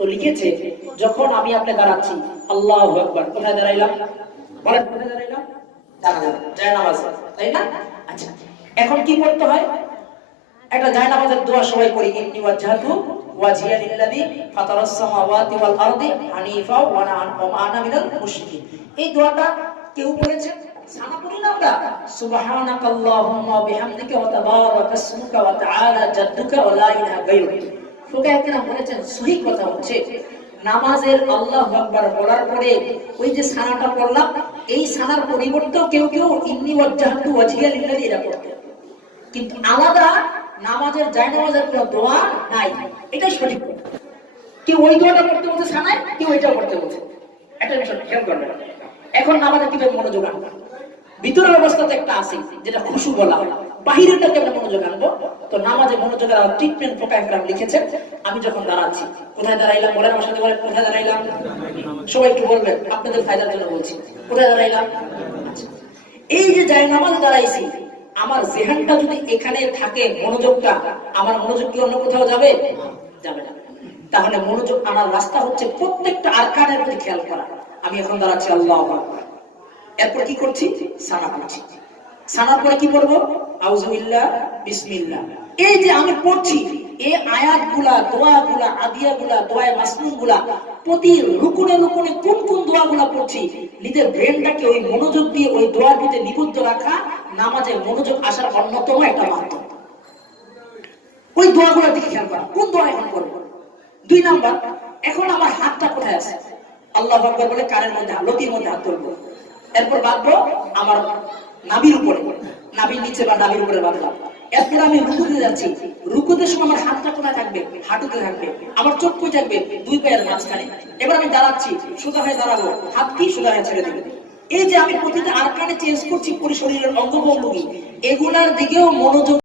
তো লিখেছে যখন আমি আপনি দাঁড়াচ্ছি আল্লাহু আকবার, কোথায় দাঁড়াইলাম বলেন, কোথায় দাঁড়াইলাম? জায়নামাজ, তাই না? আচ্ছা, এখন কি করতে হয়? একটা জায়নামাজের দোয়া সবাই করি, ইন্নী ওয়াজহাতু ওয়াজহিয়া লিল্লাযী ফাতারাস সামাওয়াতি ওয়াল আরদি হানিফা ওয়া আনা মিনাল মুশরিকিন। এই দোয়াটা কেউ পড়েছেন? সানা পড়ি না আমরা, সুবহানাকাল্লাহুম্মা ওয়া বিহামদিকা ওয়া তাবারাকা ইসমুকা ওয়া তাআলা জাদ্দুকা ওয়া লা ইলাহা গায়রুক। ফুকাহায়ে কেরাম বলেছেন সহিহ কথা হচ্ছে নামাজের আল্লাহু আকবার বলার পরে ওই যে সানাটা পড়লাম, এই সানার পরিবর্তেও কেউ কেউ ইন্নী ওয়াজহাতু ওয়াজহিয়া লিল্লাযী এটা পড়তেন, কিন্তু আলাদা নামাজের জায়নামাজের কোনো দোয়া নাই। এটাই সঠিক কথা। কেউ ওই দোয়াটা পড়তে বলছে সানায়, কেউ এটাও পড়তে বলছে। একটা বিষয় খেয়াল করবেন, এখন নামাজে কিভাবে মনোযোগ আনবো? ভিতরের অবস্থাতে একটা আছে যেটা খুশু বলা হয়, বাহিরেরটা কেমন মনোযোগ আনবো? তো নামাজে মনোযোগের ট্রিটমেন্ট ফুকাহায়ে কেরাম লিখেছেন। আমি যখন দাঁড়াচ্ছি, কোথায় দাঁড়াইলাম বলেন আমার সাথে, বলেন কোথায় দাঁড়াইলাম? সবাই একটু বলবেন, আপনাদের ফায়দার জন্য বলছি, কোথায় দাঁড়াইলাম? এই যে জায়নামাজে দাঁড়াইছি, আমার জেহানটা যদি এখানে থাকে, মনোযোগটা, আমার মনোযোগ কি অন্য কোথাও যাবে? যাবে না। তাহলে মনোযোগ আমার রাস্তা হচ্ছে প্রত্যেকটা আরকানের প্রতি খেয়াল করা। আমি এখন দাঁড়াচ্ছি আল্লাহু আকবার, এরপর কি করছি? সানা পড়ছি। সানার পরে কি পড়বো? আউযুবিল্লাহ, বিসমিল্লাহ। এই যে আমি পড়ছি, এই আয়াতগুলা, দোয়াগুলা, আদিয়াগুলা, দোয়ায়ে মাসনুনগুলা, প্রতি রুকুনে রুকুনে কোন কোন দোয়াগুলা পড়ছি, নিজের ব্রেনটাকে ওই মনোযোগ দিয়ে ওই দোয়ার ভিতরে নিবদ্ধ রাখা নামাজে মনোযোগ আসার অন্যতম একটা মাধ্যম। ওই দোয়াগুলোর দিকে খেয়াল করা, কোন দোয়া এখন করবো। 2 নাম্বার, এখন আমার হাতটা কোথায় আছে? আল্লাহু আকবার বলে কানের মধ্যে, লতির মধ্যে হাত তুলবো। এরপর বাঁধবো আমার নাভির উপরে, নাভির নিচে বা নাভির উপরে বাঁধলাম। এরপর আমি রুকুতে যাচ্ছি, রুকুতে সময় আমার হাতটা কোথায় থাকবে? হাঁটুতে থাকবে। আমার চোখ কই থাকবে? 2 পায়ের মাঝখানে। এবার আমি দাঁড়াচ্ছি, সোজা হয়ে দাঁড়াবো, হাত কি সোজা হয়ে ছেড়ে দেবে। এই যে আমি প্রতিটা আরকানে চেঞ্জ করছি, পুরো শরীরের অঙ্গ ভঙ্গি, এগুলার দিকেও মনোযোগ